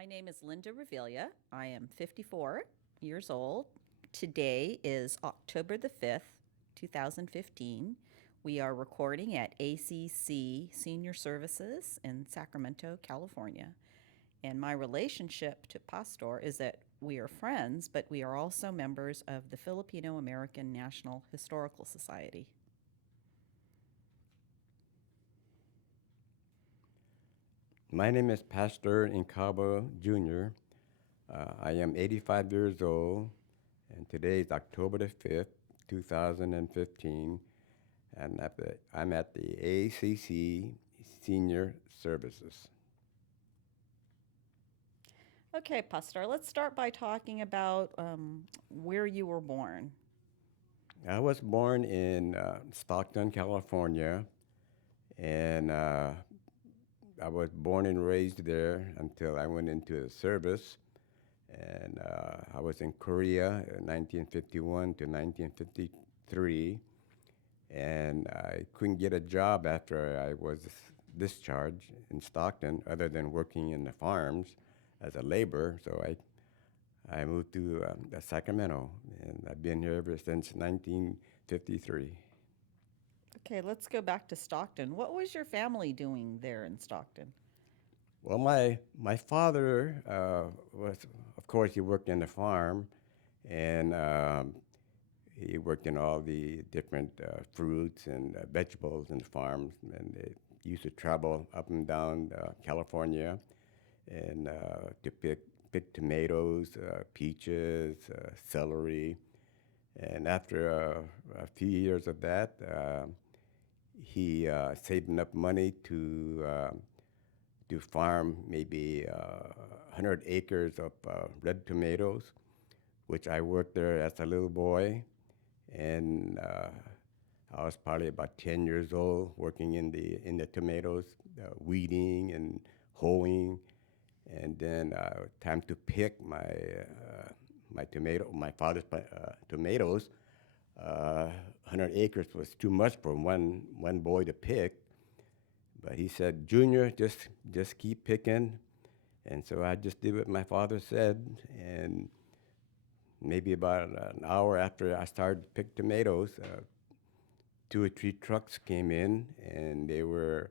My name is Linda Revilla. I am 54 years old. Today is October the 5th, 2015. We are recording at ACC Senior Services in Sacramento, California. And my relationship to Pastor is that we are friends, but we are also members of the Filipino American National Historical Society. My name is Pastor Engkabo Jr. I am 85 years old, and today is October the 5th, 2015, and I'm at the ACC Senior Services. Okay, Pastor, let's start by talking about where you were born. I was born in Stockton, California, and I was born and raised there until I went into the service. And I was in Korea in 1951 to 1953, and I couldn't get a job after I was discharged in Stockton other than working in the farms as a laborer. So I moved to Sacramento, and I've been here ever since 1953. Okay, let's go back to Stockton. What was your family doing there in Stockton? Well, my father was, of course, he worked in the farm, and he worked in all the different fruits and vegetables in the farms, and they used to travel up and down California, and to pick tomatoes, peaches, celery, and after a few years of that, he saved enough money to farm maybe 100 acres of red tomatoes, which I worked there as a little boy. And I was probably about 10 years old working in the tomatoes, weeding and hoeing. And then time to pick my father's tomatoes. 100 acres was too much for one boy to pick. But he said, Junior, just keep picking. And so I just did what my father said. And maybe about an hour after I started to pick tomatoes, 2 or 3 trucks came in, and they were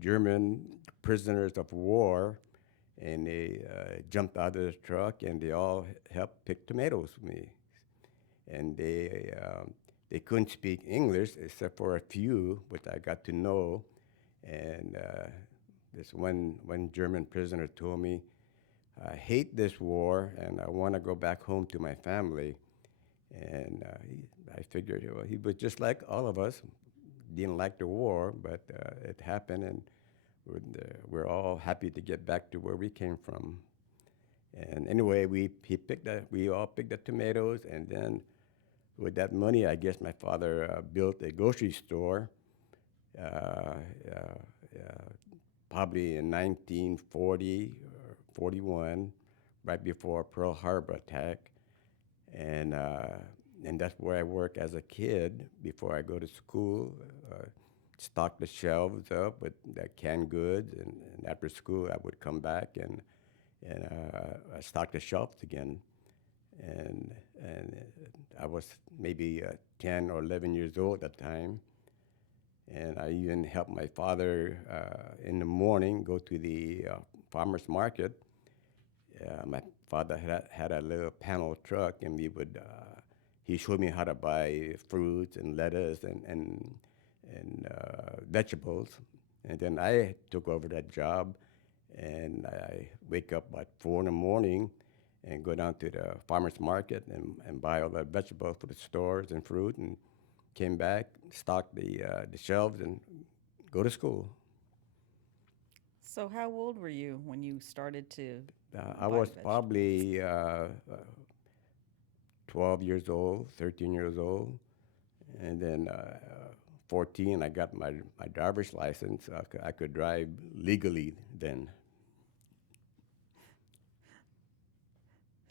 German prisoners of war. And they jumped out of the truck, and they all helped pick tomatoes with me. And they couldn't speak English except for a few, which I got to know. And this one German prisoner told me, I hate this war, and I want to go back home to my family. And I figured, well, he was just like all of us, didn't like the war, but it happened, and we're all happy to get back to where we came from. And anyway, we all picked the tomatoes, and then with that money, I guess my father built a grocery store. Probably in 1940 or 41, right before Pearl Harbor attack, and that's where I worked as a kid before I go to school. Stock the shelves up with the canned goods, and after school I would come back and stock the shelves again, and I was maybe 10 or 11 years old at the time. And I even helped my father in the morning go to the farmer's market. My father had a little panel truck, and he showed me how to buy fruits and lettuce and vegetables. And then I took over that job, and I wake up at 4 in the morning and go down to the farmer's market and buy all the vegetables for the stores and fruit, and came back, stocked the shelves, and go to school. So how old were you when you started to I buy was vegetables? probably 12 years old, 13 years old, and then 14, I got my driver's license. I could drive legally then.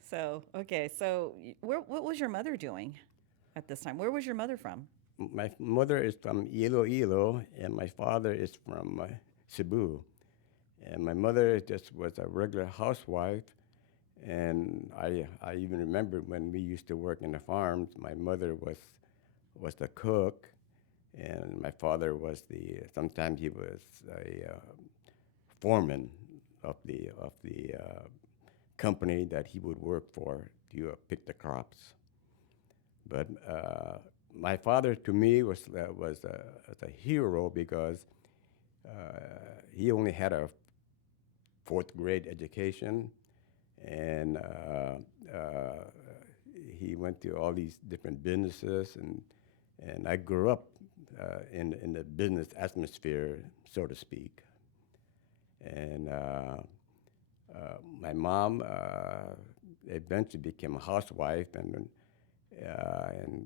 So, okay, so what was your mother doing at this time? Where was your mother from? My mother is from Iloilo, and my father is from Cebu. And my mother just was a regular housewife. And I even remember when we used to work in the farms, my mother was the cook, and my father was sometimes he was a foreman of the company that he would work for to pick the crops. But my father, to me, was a hero because he only had a fourth grade education, and he went to all these different businesses, and I grew up in the business atmosphere, so to speak. And my mom eventually became a housewife, and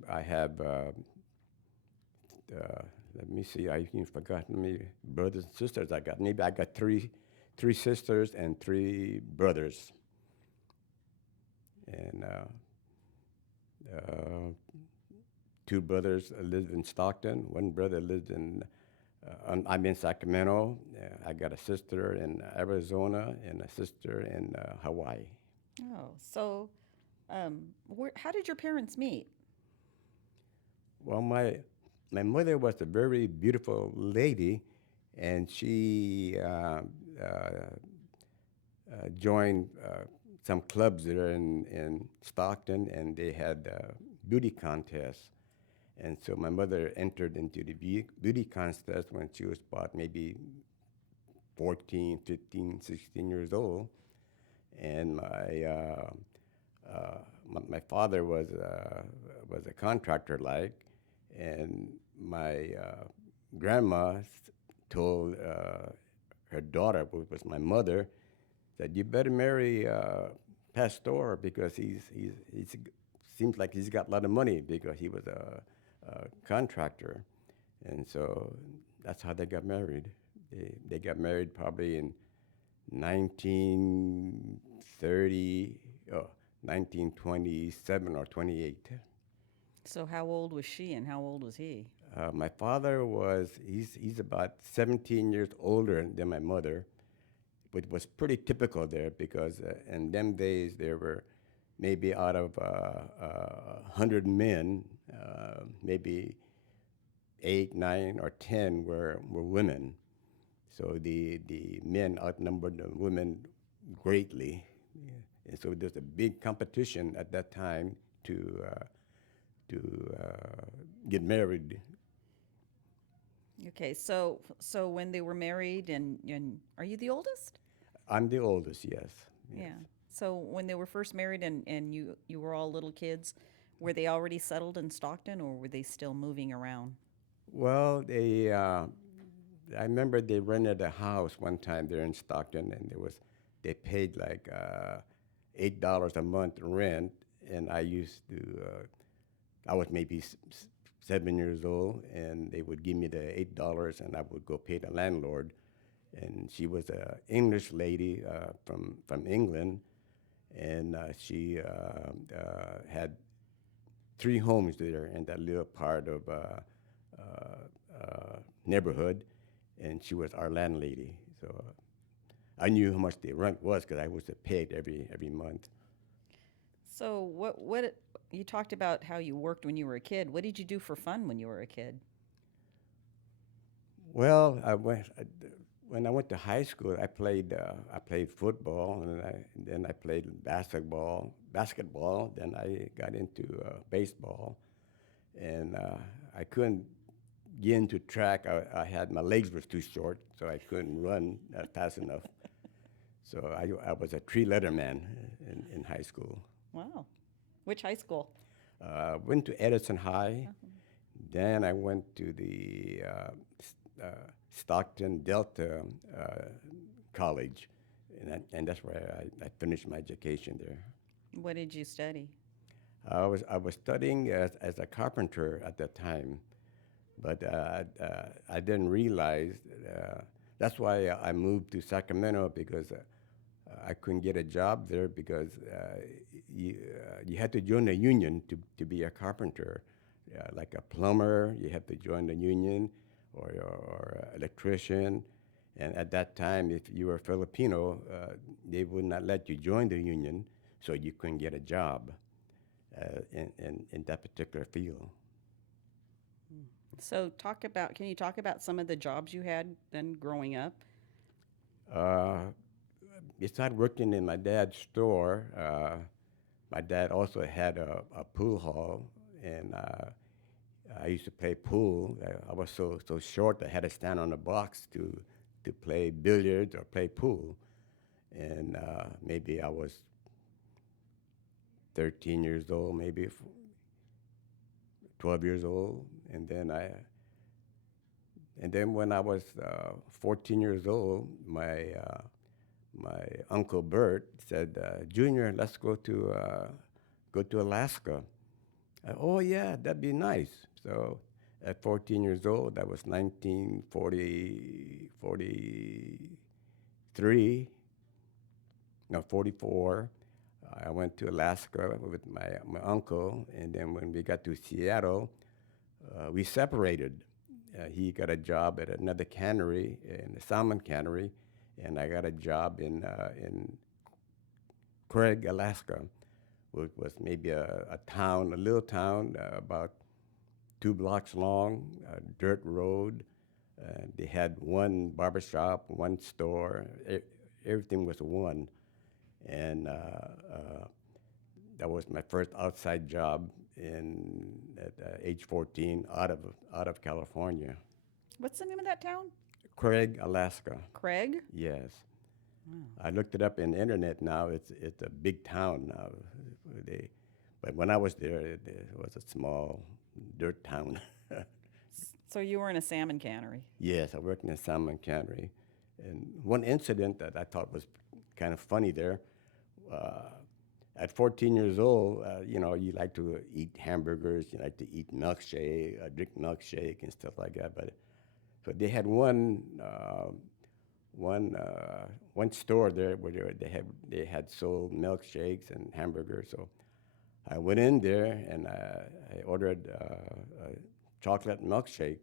I have let me see, I even forgot how many brothers and sisters I got. Maybe I got three sisters and three brothers. And two brothers lived in Stockton. One brother lived I'm in Sacramento. I got a sister in Arizona and a sister in Hawaii. Oh, so how did your parents meet? Well, my mother was a very beautiful lady, and she joined some clubs there in Stockton, and they had beauty contests. And so my mother entered into the beauty contest when she was about maybe 14, 15, 16 years old. And my father was a contractor, and my grandma told her daughter, which was my mother, that you better marry Pastor because he's seems like he's got a lot of money because he was a contractor, and so that's how they got married. They got married probably in 1930, 1927 or 28. So how old was she and how old was he? My father he's about 17 years older than my mother, which was pretty typical there because in them days there were maybe out of 100 men, maybe 8, 9, or 10 were women. So the men outnumbered the women greatly. Yeah. And so there's a big competition at that time to get married. Okay, so when they were married, and are you the oldest? I'm the oldest, yes. Yes. Yeah. So when they were first married and you were all little kids, were they already settled in Stockton or were they still moving around? Well, I remember they rented a house one time there in Stockton, and they paid like $8 a month rent, and I was maybe 7 years old, and they would give me the $8, and I would go pay the landlord. And she was an English lady from England, and she had 3 homes there in that little part of neighborhood, and she was our landlady. So I knew how much the rent was because I was paid every month. So what you talked about how you worked when you were a kid. What did you do for fun when you were a kid? Well, when I went to high school, I played football, and then I played basketball. Then I got into baseball, and I couldn't get into track. My legs were too short, so I couldn't run fast enough. So I was a 3-letter man in high school. Wow. Which high school? Went to Edison High. Then I went to the Stockton Delta College, and that's where I finished my education there. What did you study? I was studying as a carpenter at that time, but I didn't realize. That's why I moved to Sacramento because I couldn't get a job there because you had to join a union to be a carpenter. Like a plumber, you have to join the union, or electrician, And at that time, if you were Filipino, they would not let you join the union, so you couldn't get a job in that particular field. So can you talk about some of the jobs you had then growing up? Uh, Besides working in my dad's store, my dad also had a pool hall, and I used to play pool. I was so short, I had to stand on a box to play billiards or play pool. And maybe I was 13 years old, maybe 12 years old, and then when I was 14 years old, my uncle Bert said, "Junior, let's go to Alaska." Oh yeah, that'd be nice. So at 14 years old, that was 1943, no, 44. I went to Alaska with my uncle, and then when we got to Seattle, we separated. He got a job at another cannery, in the salmon cannery, and I got a job in Craig, Alaska, which was maybe a town, a little town, about 2 blocks long, dirt road. They had one barbershop, one store. Everything was one, and that was my first outside job at age 14, out of California. What's the name of that town? Craig, Alaska. Craig? Yes. Wow. I looked it up in the internet now. It's a big town now. But when I was there, it was a small dirt town. So you were in a salmon cannery. Yes, I worked in a salmon cannery. And one incident that I thought was kind of funny there, at 14 years old, you like to eat hamburgers, you like to eat milkshake, drink milkshake and stuff like that. But so they had one store there where they had sold milkshakes and hamburgers. So I went in there and I ordered a chocolate milkshake.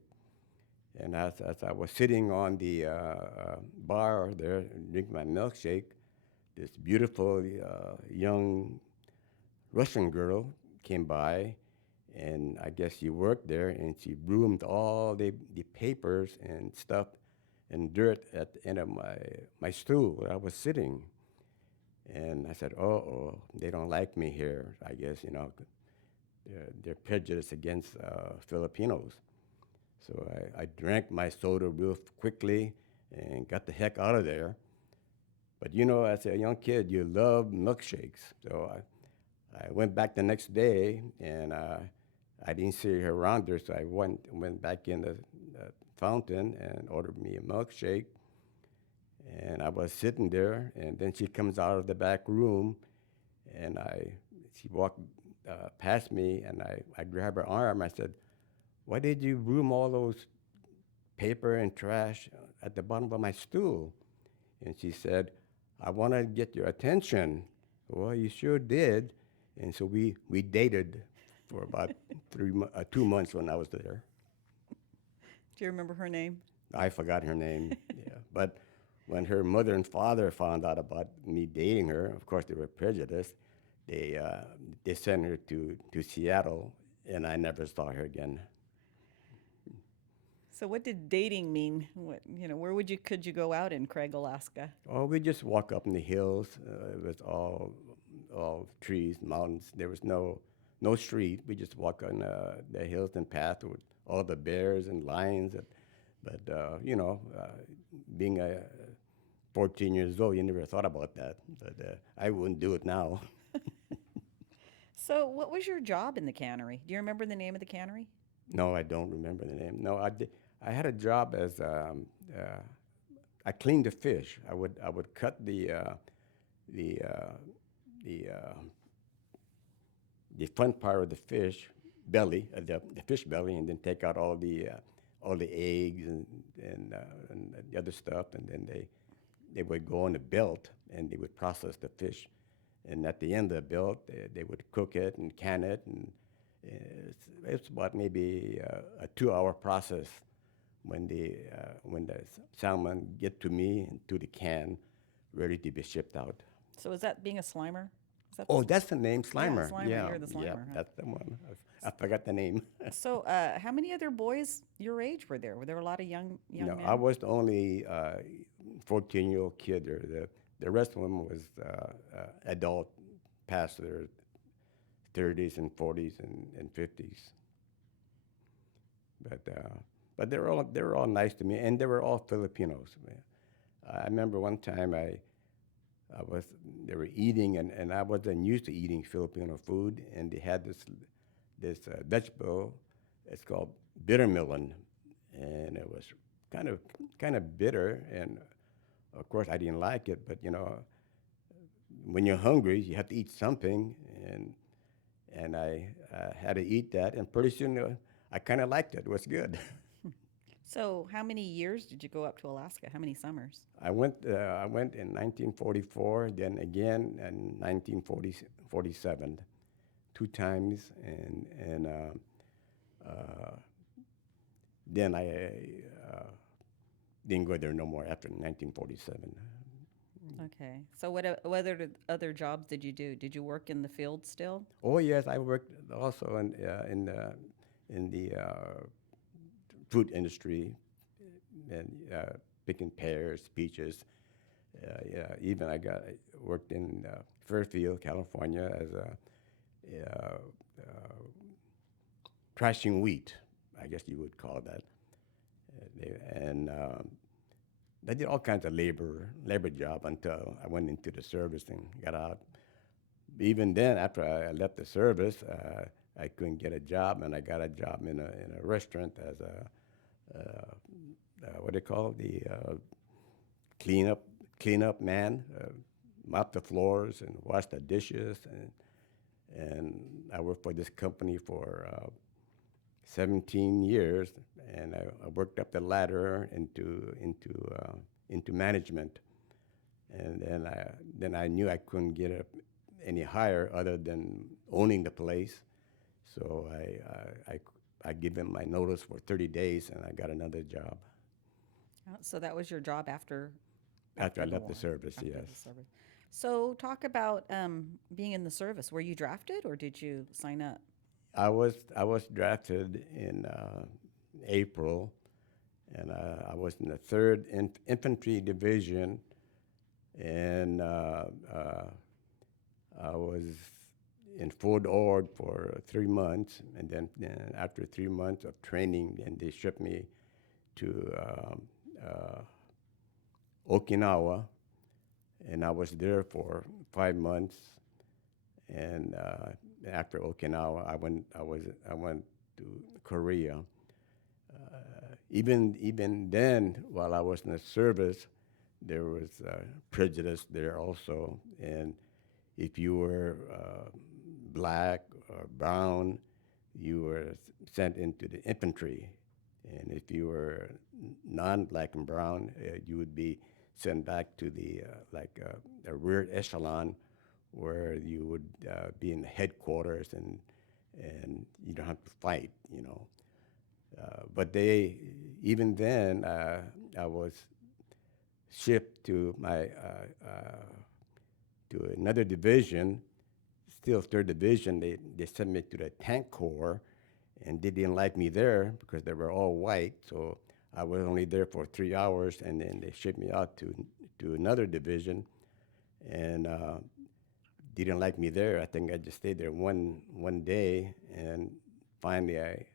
And as I was sitting on the bar there drinking my milkshake, this beautiful young Russian girl came by, and I guess she worked there, and she broomed all the papers and stuff and dirt at the end of my stool where I was sitting. And I said, "Oh, they don't like me here. I guess, they're prejudiced against Filipinos." So I drank my soda real quickly and got the heck out of there. But as a young kid, you love milkshakes. So I went back the next day, and I didn't see her around there, so I went back in the fountain and ordered me a milkshake. And I was sitting there, and then she comes out of the back room, and she walked past me, and I grabbed her arm. I said, "Why did you broom all those paper and trash at the bottom of my stool?" And she said, "I want to get your attention." Well, you sure did. And so we dated for about 2 months when I was there. Do you remember her name? I forgot her name, yeah. But when her mother and father found out about me dating her, of course they were prejudiced. They sent her to Seattle, and I never saw her again. So what did dating mean? Where could you go out in Craig, Alaska? Oh, we just walk up in the hills. It was all trees, mountains. There was no street. We just walk on the hills and path with all the bears and lions. But being 14 years old, you never thought about that. But I wouldn't do it now. So what was your job in the cannery? Do you remember the name of the cannery? No, I don't remember the name. No, I had a job as I cleaned the fish. I would cut the front part of the fish belly, the fish belly, and then take out all the eggs and the other stuff, and then they would go on the belt and they would process the fish, and at the end of the belt they would cook it and can it, and it's about maybe a 2-hour process. when the salmon get to me to the can, ready to be shipped out. So is that being a Slimer? Is that Oh, that's the name, Slimer. Slimer, Yeah, you're the yeah, Slimer, huh? that's the one. I forgot the name. So, how many other boys your age were there? Were there a lot of young No, men? I was the only 14-year-old kid there. The rest of them was adult, past their 30s and 40s and 50s. But they were all nice to me, and they were all Filipinos. I remember one time they were eating, and I wasn't used to eating Filipino food, and they had this vegetable. It's called bittermelon, and it was kind of bitter, and of course I didn't like it. But when you're hungry, you have to eat something, and I had to eat that, and pretty soon I kind of liked it. It was good. So, how many years did you go up to Alaska? How many summers? I went in 1944, then again in 1947, two times, and then I didn't go there no more after 1947. Okay. So, other jobs did you do? Did you work in the field still? Oh yes, I worked also in the fruit industry, and picking pears, peaches. Yeah, even worked in Fairfield, California, as thrashing wheat, I guess you would call that. And I did all kinds of labor job until I went into the service and got out. Even then, after I left the service, I couldn't get a job, and I got a job in a restaurant as what do they call the cleanup man, mop the floors and wash the dishes, and I worked for this company for 17 years, and I worked up the ladder into management, and then I knew I couldn't get any higher other than owning the place, so I give them my notice for 30 days, and I got another job So that was your job after after I the left the war, service. after the Yes. service. So talk about being in the service. Were you drafted or did you sign up? I was drafted in April, and I was in the 3rd Infantry Division, and I was in Fort Ord for 3 months, and then after 3 months of training, then they shipped me to Okinawa, and I was there for 5 months, and after Okinawa, I went to Korea. Even then, while I was in the service, there was prejudice there also, and if you were black or brown, you were sent into the infantry, and if you were non-black and brown, you would be sent back to the a rear echelon, where you would be in the headquarters, and you don't have to fight, but even then, I was shipped to to another division, still 3rd Division. They sent me to the Tank Corps, and they didn't like me there because they were all white. So I was only there for 3 hours, and then they shipped me out to another division, and didn't like me there. I think I just stayed there one day, and finally I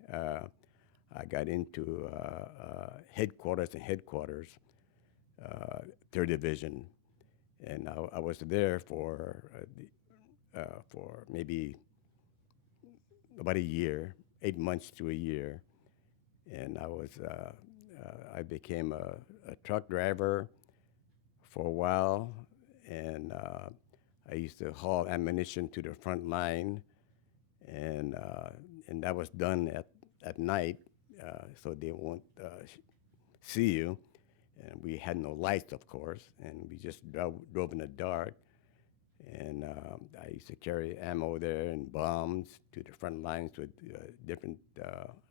got into headquarters, 3rd Division, and I was there for maybe about a year, 8 months to a year, and I became a truck driver for a while, and I used to haul ammunition to the front line, and that was done at night, so they won't see you. And we had no lights, of course, and we just drove in the dark. And I used to carry ammo there and bombs to the front lines with different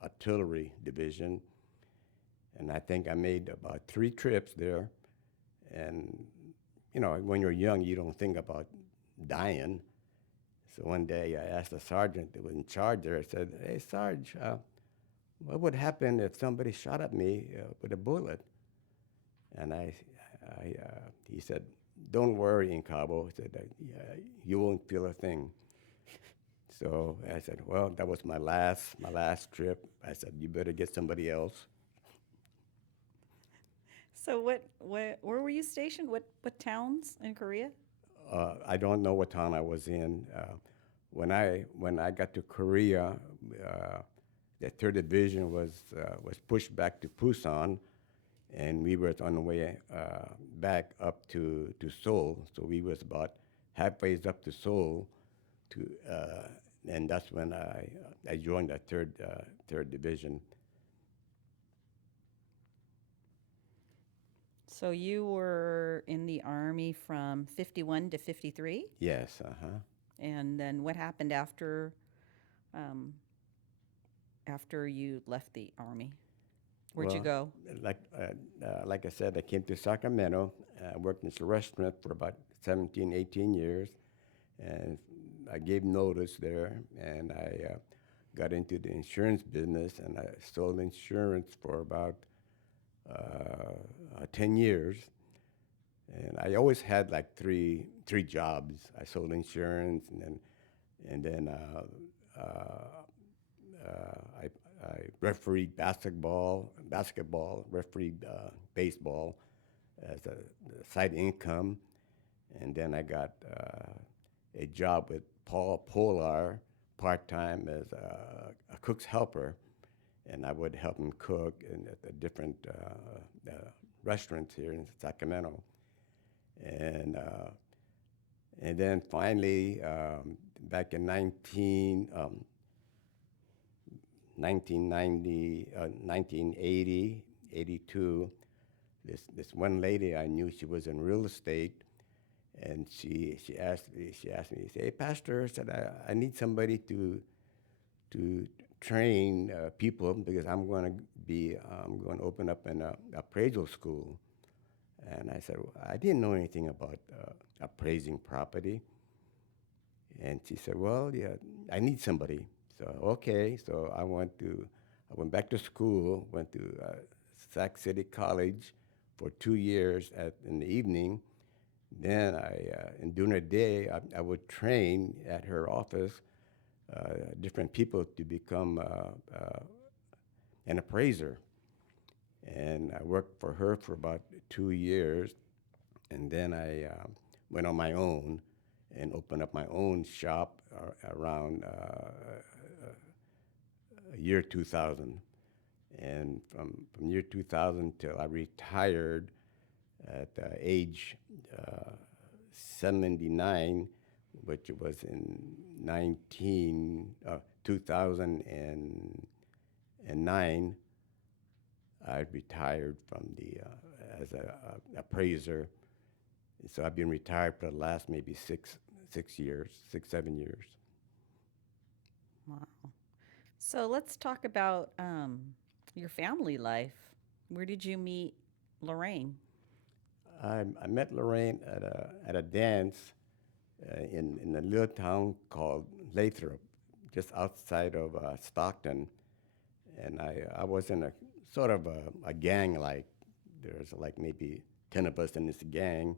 artillery division. And I think I made about 3 trips there. And, when you're young, you don't think about dying. So one day I asked the sergeant that was in charge there, I said, "Hey, Sarge, what would happen if somebody shot at me with a bullet?" And he said, "Don't worry, Engkabo." He said, "You won't feel a thing." So I said, "Well, that was my last trip." I said, "You better get somebody else." So where were you stationed? What towns in Korea? I don't know what town I was in. When I got to Korea, the third division was pushed back to Busan, and we were on the way back up to Seoul. So we was about halfway up to Seoul, and that's when I joined the third division. So you were in the Army from 51 to 53? Yes, And then what happened um, after you left the Army? Where'd you Well, go? like I said, I came to Sacramento. I worked in this restaurant for about 17, 18 years, and I gave notice there, and I got into the insurance business, and I sold insurance for about 10 years. And I always had like three jobs. I sold insurance, and then I refereed basketball, refereed baseball as a side income, and then I got a job with Paul Polar part time as a cook's helper, and I would help him cook at the different restaurants here in Sacramento, and then finally back in 1980, 82, this one lady I knew, she was in real estate, and she asked me, "Hey, Pastor," said, I need somebody to train people because I'm going to open up an appraisal school." And I said, "Well, I didn't know anything about appraising property." And she said, "Well, yeah, I need somebody." So okay, so I went back to school, went to Sac City College for 2 years in the evening. Then and during the day, I would train at her office different people to become an appraiser. And I worked for her for about 2 years, and then I went on my own and opened up my own shop around year 2000. And from year 2000 till I retired at age 79, which was in 2009, I retired from as a appraiser. So I've been retired for the last maybe 7 years. Wow. So let's talk about your family life. Where did you meet Lorraine? I met Lorraine at a dance in a little town called Lathrop, just outside of Stockton, and I was in a sort of a gang. Like there's like maybe 10 of us in this gang.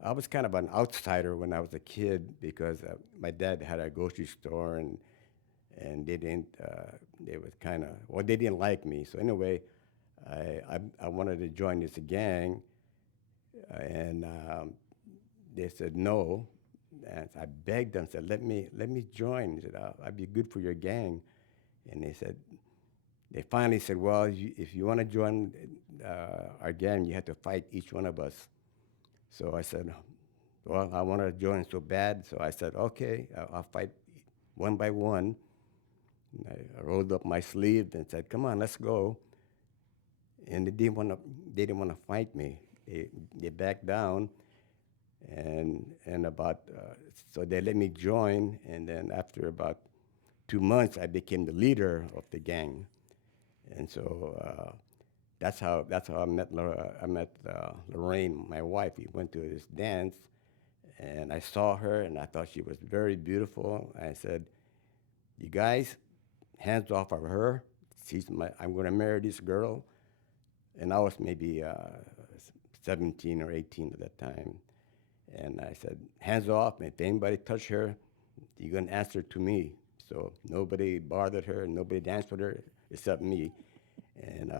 I was kind of an outsider when I was a kid because my dad had a grocery store, and they didn't like me. So anyway, I wanted to join this gang, and they said no. And I begged them, said, let me join. They said, I'd be good for your gang. And they finally said, well, if you want to join our gang, you have to fight each one of us. So I said, well, I want to join so bad. So I said, okay, I'll fight one by one. And I rolled up my sleeve and said, come on, let's go. And they didn't want to fight me. They backed down. And so they let me join, and then after about 2 months, I became the leader of the gang, and so that's how I met Lorraine, my wife. We went to this dance, and I saw her, and I thought she was very beautiful. I said, "You guys, hands off of her. I'm going to marry this girl." And I was maybe 17 or 18 at that time. And I said, "Hands off. If anybody touch her, you're going to answer to me." So nobody bothered her, nobody danced with her except me. And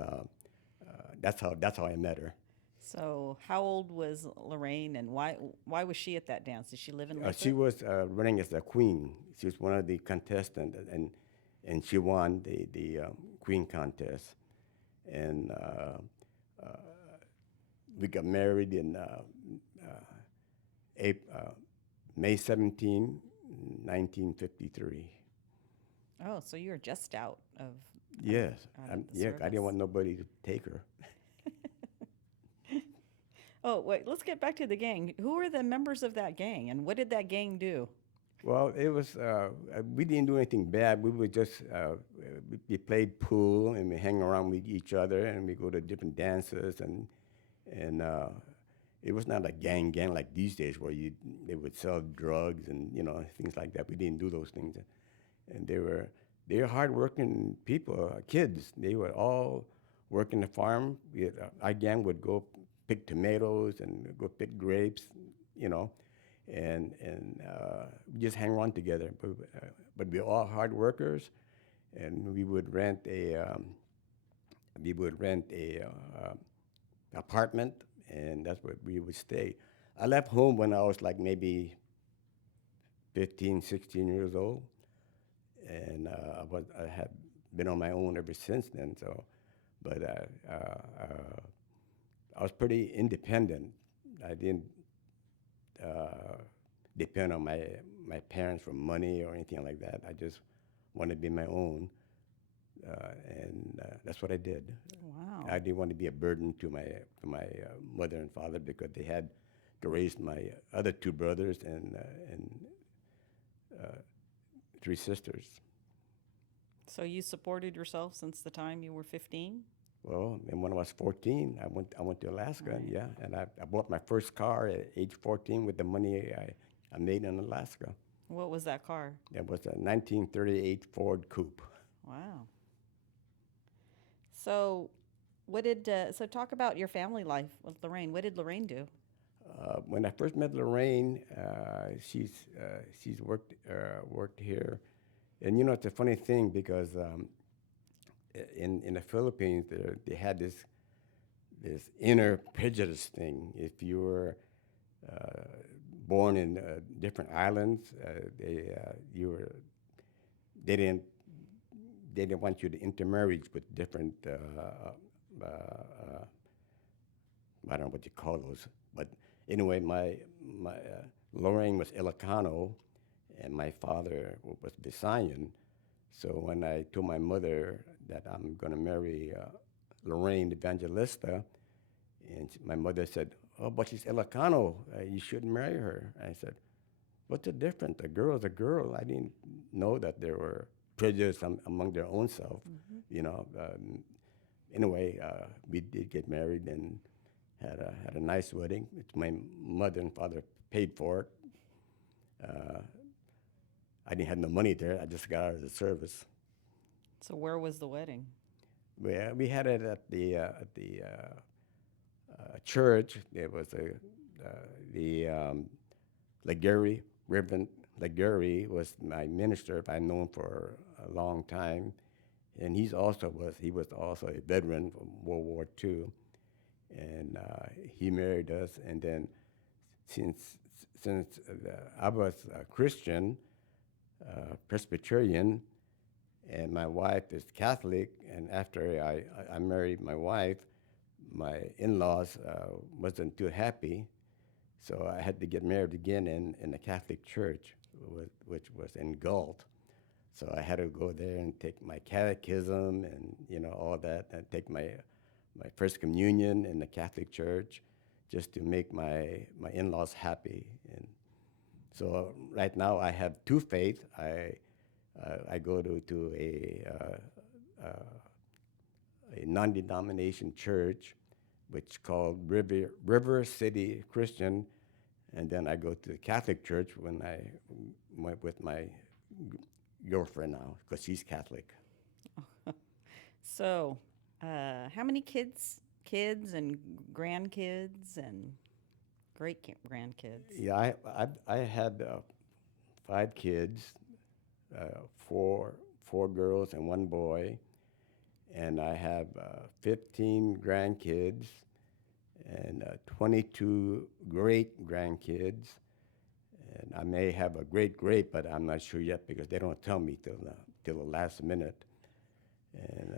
that's how I met her. So, how old was Lorraine, and why was she at that dance? Did she live in She Lakewood? was running as a queen. She was one of the contestants, and she won the queen contest. And we got married in May 17, 1953. Oh, so you were just out of Yes, out of the yeah. I didn't service. want nobody to take her. Oh, wait, let's get back to the gang. Who were the members of that gang, and what did that gang do? Well, it was we didn't do anything bad. We would just we played pool and we hang around with each other and we go to different dances and it was not a gang like these days where they would sell drugs and things like that. We didn't do those things, and they were hardworking people, kids. They were all working the farm. Our gang would go pick tomatoes and go pick grapes, you know, and we just hang around together. But we were all hard workers, and we would rent a apartment, and that's where we would stay. I left home when I was like maybe 15, 16 years old, and I had been on my own ever since then. So, but I was pretty independent. I didn't depend on my parents for money or anything like that. I just wanted to be my own, and that's what I did. Wow. I didn't want to be a burden to my mother and father because they had to raise my other two brothers and three sisters. So you supported yourself since the time you were 15? Well, and when I was 14, I went to Alaska, Right. yeah, and I bought my first car at age 14 with the money I made in Alaska. What was that car? It was a 1938 Ford Coupe. Wow. So, so talk about your family life with Lorraine. What did Lorraine do? When I first met Lorraine, she's worked here, and it's a funny thing because in the Philippines they had this inner prejudice thing. If you were born in different islands, they didn't want you to intermarry with different. I don't know what you call those, but anyway, my Lorraine was Ilocano, and my father was Visayan. So when I told my mother that I'm going to marry Lorraine Evangelista, and my mother said, "Oh, but she's Ilocano. You shouldn't marry her." I said, "What's the difference? A girl is a girl." I didn't know that there were prejudice among their own self, you know. Anyway, we did get married and had a nice wedding. My mother and father paid for it. I didn't have no money there. I just got out of the service. So where was the wedding? We had it at the church. There was the Laguerre, Reverend Laguerre was my minister. I've known him for a long time, and he was also a veteran from World War II, and he married us. And then since I was a Christian, Presbyterian, and my wife is Catholic, and after I married my wife, my in-laws wasn't too happy, so I had to get married again in a Catholic church, which was in Galt. So I had to go there and take my catechism and all that, and take my first communion in the Catholic church, just to make my in-laws happy. And so right now I have two faiths. I go to a non-denomination church, which called River City Christian, and then I go to the Catholic church when I went with my girlfriend now, because she's Catholic. So, how many kids and grandkids and grandkids? Yeah, I had 5 kids, four girls and 1 boy, and I have 15 grandkids and 22 great grandkids. And I may have a great, but I'm not sure yet because they don't tell me till the last minute. And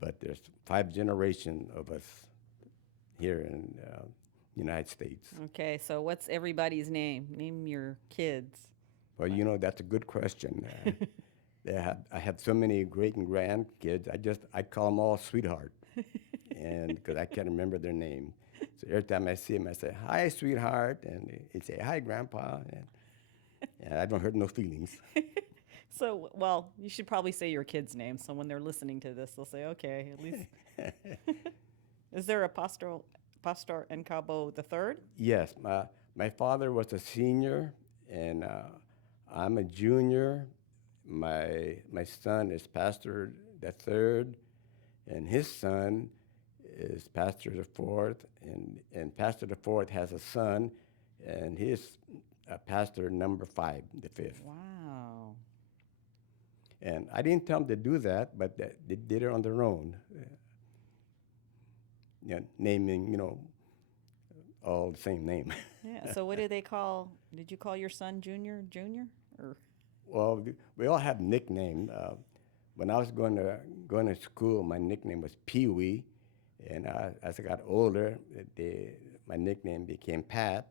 but there's 5 generations of us here in United States. Okay, so what's everybody's name? Name your kids. Well, that's a good question. I have so many great and grandkids. I call them all sweetheart, and because I can't remember their name. So every time I see them, I say, "Hi, sweetheart," and they say, "Hi, grandpa," and I don't hurt no feelings. So, well, you should probably say your kids' names. So when they're listening to this, they'll say, okay, at least. Is there a Pastor Engkabo the third? Yes, my father was a senior, and I'm a junior. My son is Pastor the third, and his son is Pastor the fourth, and Pastor the fourth has a son, and he's Pastor number 5, the 5th. Wow. And I didn't tell them to do that, but they did it on their own. Naming, all the same name. Yeah. So what do they call? Did you call your son Junior? Or Well, we all have nicknames. When I was going to school, my nickname was Pee Wee, and as I got older, my nickname became Pat.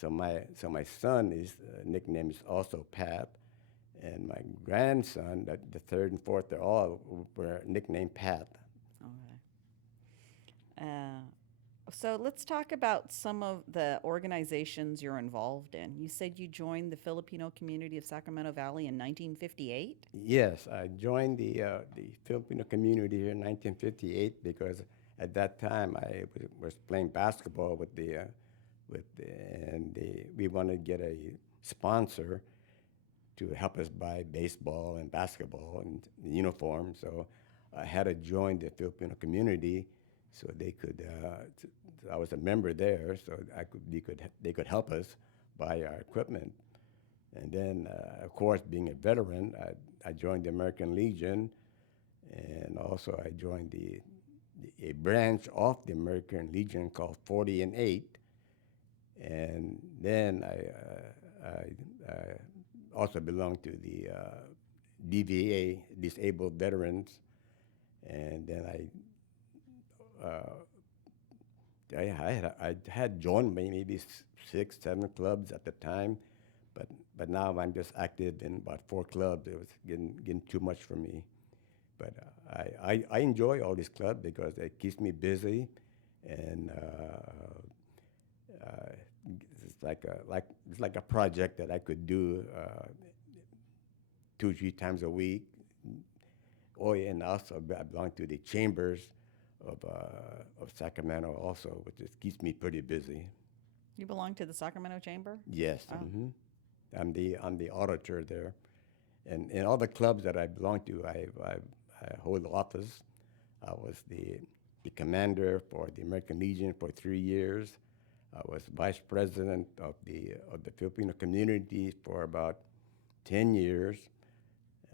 So my son's nickname is also Pat, and my grandson, the third and fourth, they all were nicknamed Pat. okay. So let's talk about some of the organizations you're involved in. You said you joined the Filipino community of Sacramento Valley in 1958. Yes, I joined the Filipino community here in 1958 because at that time I was playing basketball we wanted to get a sponsor to help us buy baseball and basketball and uniforms. So I had to join the Filipino community so they could. I was a member there, so they could help us buy our equipment. And then, of course, being a veteran, I joined the American Legion, and also I joined a branch of the American Legion called 40 and 8. And then I also belonged to the DVA, Disabled Veterans, and then I had joined maybe 6, 7 clubs at the time, but now I'm just active in about 4 clubs. It was getting too much for me. But I enjoy all these clubs because it keeps me busy, and it's like a project that I could do 2 or 3 times a week. Oh, yeah, and also I belong to the chambers of Sacramento also, which just keeps me pretty busy. You belong to the Sacramento Chamber? Yes. Oh. Mm-hmm. I'm the auditor there, and in all the clubs that I belong to, I hold office. I was the commander for the American Legion for 3 years. I was vice president of the Filipino community for about 10 years,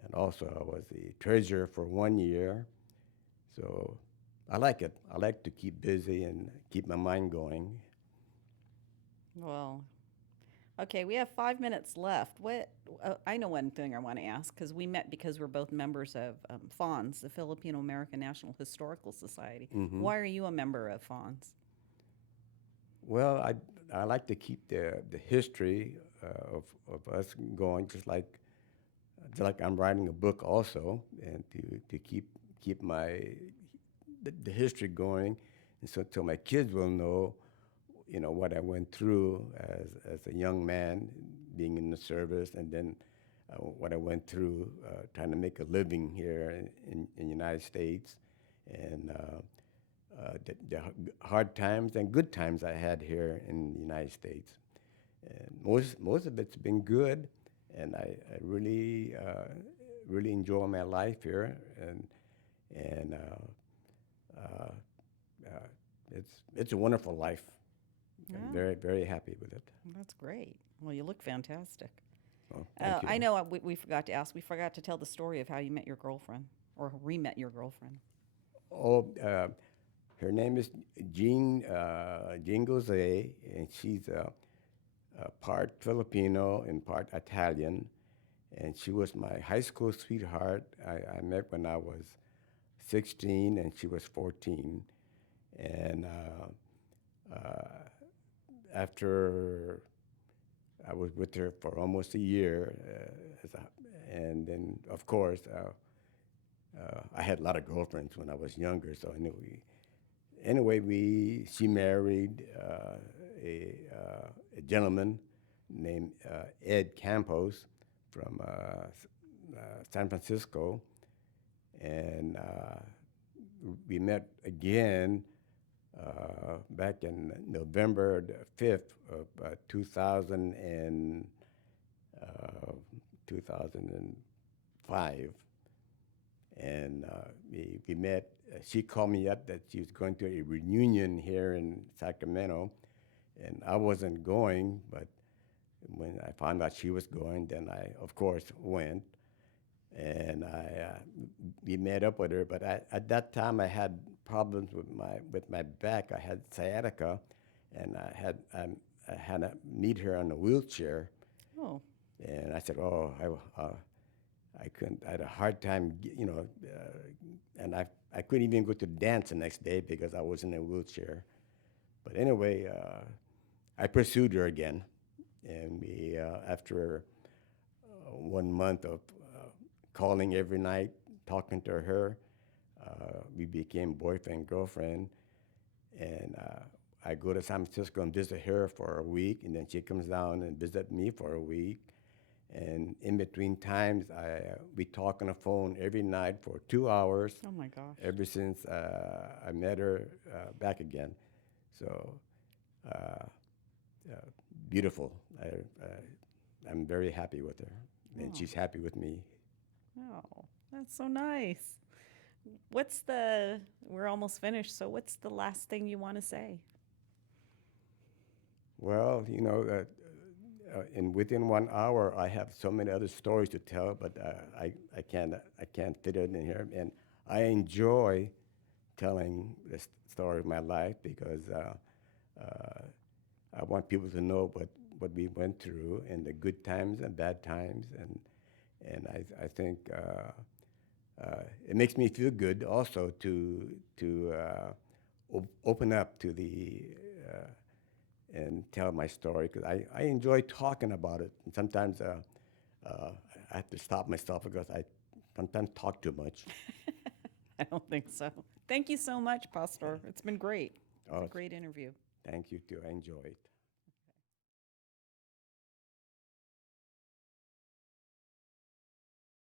and also I was the treasurer for 1 year. So I like it. I like to keep busy and keep my mind going. Well, okay, we have 5 minutes left. I know one thing I want to ask because we met because we're both members of FONS, the Filipino American National Historical Society. Mm-hmm. Why are you a member of FONS? Well, I like to keep the history of us going, just like I'm writing a book also, and to keep the history going, and so my kids will know, what I went through as a young man, being in the service, and then what I went through trying to make a living here in the United States, and the hard times and good times I had here in the United States. And most of it's been good, and I really really enjoy my life here, and it's a wonderful life. Yeah. I'm very very happy with it. That's great. Well, you look fantastic. Well, thank you. I know we forgot to ask. We forgot to tell the story of how you met your girlfriend or re-met your girlfriend. Oh, her name is Jean Gose, and she's part Filipino and part Italian, and she was my high school sweetheart. I met when I was 16, and she was 14, and after I was with her for almost a year, and then of course I had a lot of girlfriends when I was younger. So she married a gentleman named Ed Campos from San Francisco, and we met again back in November the 5th of 2005. And we met. She called me up that she was going to a reunion here in Sacramento, and I wasn't going. But when I found out she was going, then I, of course, went, and we met up with her. But at that time, I had problems with my back. I had sciatica, and I had to meet her on a wheelchair. Oh. And I said, "Oh, I couldn't. I had a hard time, and I couldn't even go to dance the next day because I was in a wheelchair." But anyway, I pursued her again, and we after 1 month of calling every night, talking to her, we became boyfriend girlfriend, and I go to San Francisco and visit her for a week, and then she comes down and visit me for a week. And in between times, we talk on the phone every night for 2 hours. Oh my gosh. Ever since I met her back again. So beautiful. I'm very happy with her, and she's happy with me. Oh, that's so nice. We're almost finished, so what's the last thing you want to say? Well, and within 1 hour, I have so many other stories to tell, but I can't fit it in here. And I enjoy telling the story of my life because I want people to know what we went through and the good times and bad times, and I think it makes me feel good also to open up to the and tell my story, because I enjoy talking about it. And sometimes I have to stop myself because I sometimes talk too much. I don't think so. Thank you so much, Pastor. It's been great. It's a great interview. Thank you too. I enjoy it.